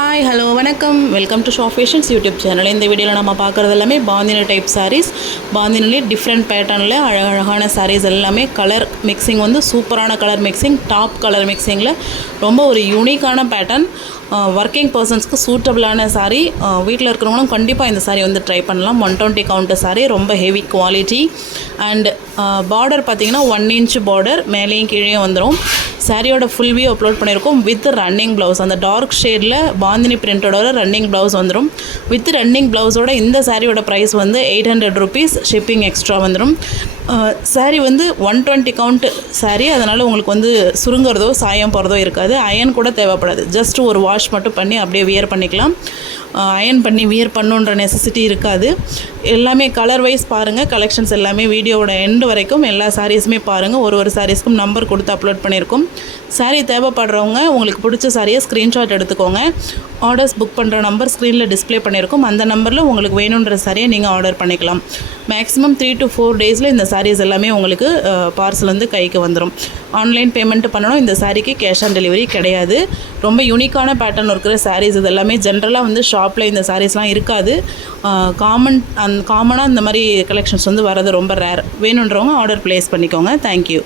Hi hello வணக்கம் welcome to shop fashions YouTube channel. இந்த வீடியோவில் நம்ம பார்க்குறது எல்லாமே பாந்தினி டைப் சாரீஸ். பாந்தினிலே டிஃப்ரெண்ட் பேட்டர்னில் அழகான சாரீஸ் எல்லாமே கலர் மிக்சிங் வந்து சூப்பரான கலர் மிக்சிங், டாப் கலர் மிக்சிங்கில் ரொம்ப ஒரு யூனிக்கான பேட்டர்ன். ஒர்க்கிங் பர்சன்ஸ்க்கு சூட்டபிளான சாரீ. வீட்டில் இருக்கிறவங்களும் கண்டிப்பாக இந்த சாரீ வந்து ட்ரை பண்ணலாம். 120 கவுண்ட் சாரீ, ரொம்ப ஹெவி குவாலிட்டி. அண்ட் பார்டர் பார்த்திங்கன்னா 1 inch பார்டர் மேலேயும் கீழேயும் வந்துடும். சாரியோட ஃபுல் வியூ அப்லோட் பண்ணியிருக்கோம் வித் ரன்னிங் ப்ளவுஸ். அந்த டார்க் ஷேடில் பாந்தினி பிரிண்டோட ரன்னிங் ப்ளவுஸ் வந்துடும். வித் ரன்னிங் ப்ளவுஸோட இந்த சாரியோட ப்ரைஸ் வந்து 800 rupees, ஷிப்பிங் எக்ஸ்ட்ரா வந்துடும். சாரீ வந்து 120 கவுண்ட் சாரீ, அதனால் உங்களுக்கு வந்து சுருங்கிறதோ சாயம் போகிறதோ இருக்காது. அயன் கூட தேவைப்படாது. ஜஸ்ட் ஒரு வாஷ் மட்டும் பண்ணி அப்படியே வியர் பண்ணிக்கலாம். அயன் பண்ணி வியர் பண்ணுன்ற நெசசிட்டி இருக்காது. எல்லாமே கலர் வைஸ் பாருங்கள். கலெக்ஷன்ஸ் எல்லாமே வீடியோவோட எண்டு வரைக்கும் எல்லா சாரீஸுமே பாருங்கள். ஒரு சாரீஸ்க்கும் நம்பர் கொடுத்து அப்லோட் பண்ணியிருக்கோம். சாரீ தேவைப்படுறவங்க உங்களுக்கு பிடிச்ச சாரியை ஸ்க்ரீன்ஷாட் எடுத்துக்கோங்க. ஆர்டர்ஸ் புக் பண்ணுற நம்பர் ஸ்க்ரீனில் டிஸ்பிளே பண்ணியிருக்கோம். அந்த நம்பரில் உங்களுக்கு வேணுன்ற சாரியை நீங்கள் ஆர்டர் பண்ணிக்கலாம். மேக்ஸிமம் 3 to 4 days இந்த சாரீஸ் எல்லாமே உங்களுக்கு பார்சல் வந்து கைக்கு வந்துடும். ஆன்லைன் பேமெண்ட் பண்ணணும். இந்த சாரீக்கு கேஷ் ஆன் டெலிவரி கிடையாது. ரொம்ப யூனிக்கான பேட்டர்ன் இருக்கிற சாரீஸ் இது எல்லாமே. ஜென்ரலாக வந்து ஷாப்பில் இந்த சாரீஸ்லாம் இருக்காது. காமனாக இந்த மாதிரி கலெக்ஷன்ஸ் வந்து வரது ரொம்ப ரேர். வேணுன்றவங்க ஆர்டர் ப்ளேஸ் பண்ணிக்கோங்க. தேங்க்யூ.